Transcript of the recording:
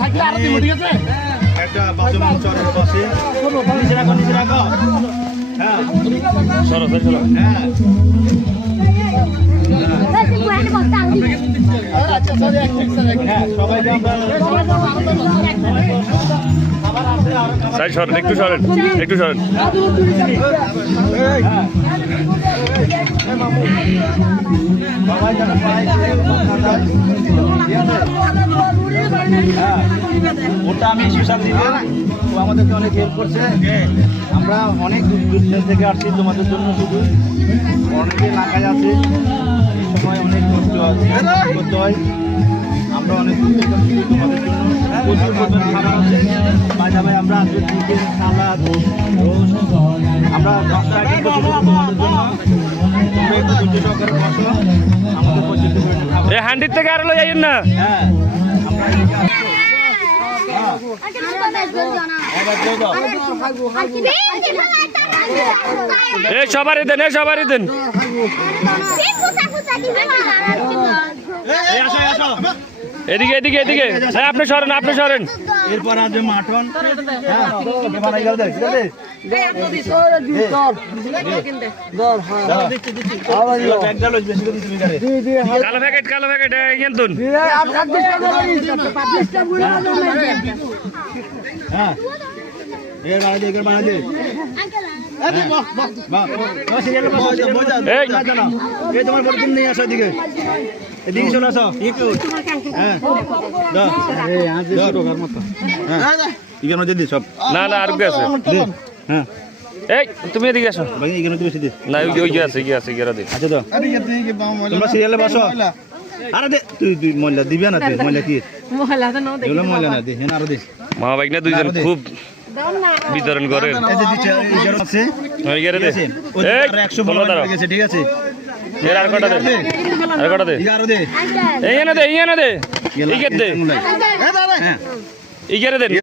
থাকলে আরো দিব ঠিক আছে একটা বাজমান চরের পাশে নিচে রাখো হ্যাঁ সরো সরো হ্যাঁ আচ্ছা সরি এক সেকেন্ড হ্যাঁ সবাইকে আমরা সাইড সরেন একটু সরেন একটু সরেন সবাই যেন পায় ওটা আমি সুশাল দিব ও আমাদেরকে অনেক হেল্প করছে আমরা অনেক দূর থেকে আসছি তোমাদের জন্য শুধু অনেকে এলাকায় আছে এই সময় অনেক কষ্ট করতে হয় আমরা অনেক দূর থেকে আসছি তোমাদের জন্য প্রচুর পরিমাণ খাবার আছে বাইরে ভাই আমরা চিকেন সালাদ রোজ আমরা 10 টাকা করছি তোমাদের জন্য তোমরা একটু ধৈর্য সহকারে বসো আমাদের পর্যন্ত খাবার এ হান্ডির থেকে আর লই আইন না হ্যাঁ আমরা এদিকে আসবো এ সবারই দেন এ সবারই দেন এদিকে এদিকে এদিকে আপনি সরেন আপনি সরেন এরপর আছে মাটন বানাই গেল দেখ কালো প্যাকেট ইয়েন তুন হ্যাঁ এর বানা দে তোমার পরিচিত নেই আসো এদিকে এদিকে চলে আসো হ্যাঁ এখানে দিয়ে দিই সব না না আর কি আছে হ্যাঁ এই তুমি এদিকে আসো ভাই এখানে দিয়ে বেশি দে না ওই যে আছে কি আছে গেরা দে আচ্ছা তো তোমরা সিরিয়ালে বসো আরে দে তুই ময়লা দিবি না তুই ময়লা কি ময়লা না দে হ্যাঁ আরো দে মা ভাই না দুইজন খুব বিতরণ করেন আছে ওই গেরে দে এই এই 100 ফলো গেছে ঠিক আছে এর আর কটা দে আর কটা দে আরো দে এই না দে এই গের দে হ্যাঁ এই গেরে দে